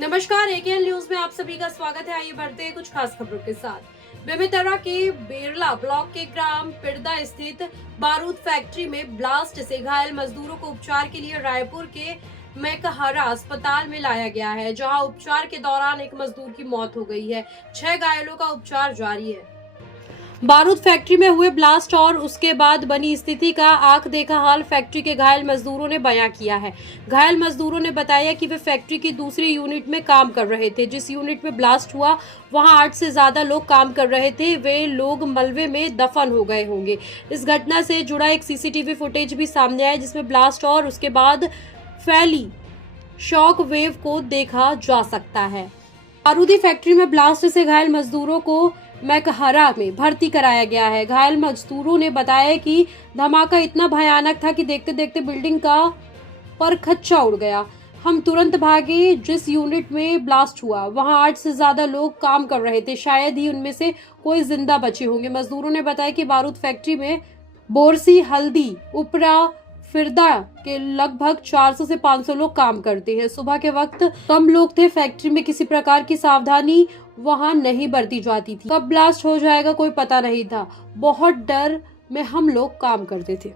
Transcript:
नमस्कार, एकेएन न्यूज में आप सभी का स्वागत है। आइए बढ़ते हैं कुछ खास खबरों के साथ। बेमेतरा के बेरला ब्लॉक के ग्राम पिरदा स्थित बारूद फैक्ट्री में ब्लास्ट से घायल मजदूरों को उपचार के लिए रायपुर के मैकहरा अस्पताल में लाया गया है, जहां उपचार के दौरान एक मजदूर की मौत हो गई है। 6 घायलों का उपचार जारी है। बारूद फैक्ट्री में हुए ब्लास्ट और उसके बाद बनी स्थिति का आंख देखा हाल फैक्ट्री के घायल मजदूरों ने बयां किया है। घायल मजदूरों ने बताया कि वे फैक्ट्री की दूसरी यूनिट में काम कर रहे थे। जिस यूनिट में ब्लास्ट हुआ वहां 8 से ज्यादा लोग काम कर रहे थे। वे लोग मलबे में दफन हो गए होंगे। इस घटना से जुड़ा एक सीसीटीवी फुटेज भी सामने आया, जिसमें ब्लास्ट और उसके बाद फैली शॉक वेव को देखा जा सकता है। बारूदी फैक्ट्री में ब्लास्ट से घायल मजदूरों को मैकहरा में भर्ती कराया गया है। घायल मजदूरों ने बताया कि धमाका इतना भयानक था कि देखते देखते बिल्डिंग का परखच्चा उड़ गया। हम तुरंत भागे। जिस यूनिट में ब्लास्ट हुआ वहां 8 से ज्यादा लोग काम कर रहे थे, शायद ही उनमें से कोई जिंदा बचे होंगे। मजदूरों ने बताया कि बारूद फैक्ट्री में बोरसी, हल्दी, उपरा, फिरदा के लगभग 400 से 500 लोग काम करते हैं। सुबह के वक्त कम लोग थे। फैक्ट्री में किसी प्रकार की सावधानी वहां नहीं बरती जाती थी। कब ब्लास्ट हो जाएगा कोई पता नहीं था। बहुत डर में हम लोग काम करते थे।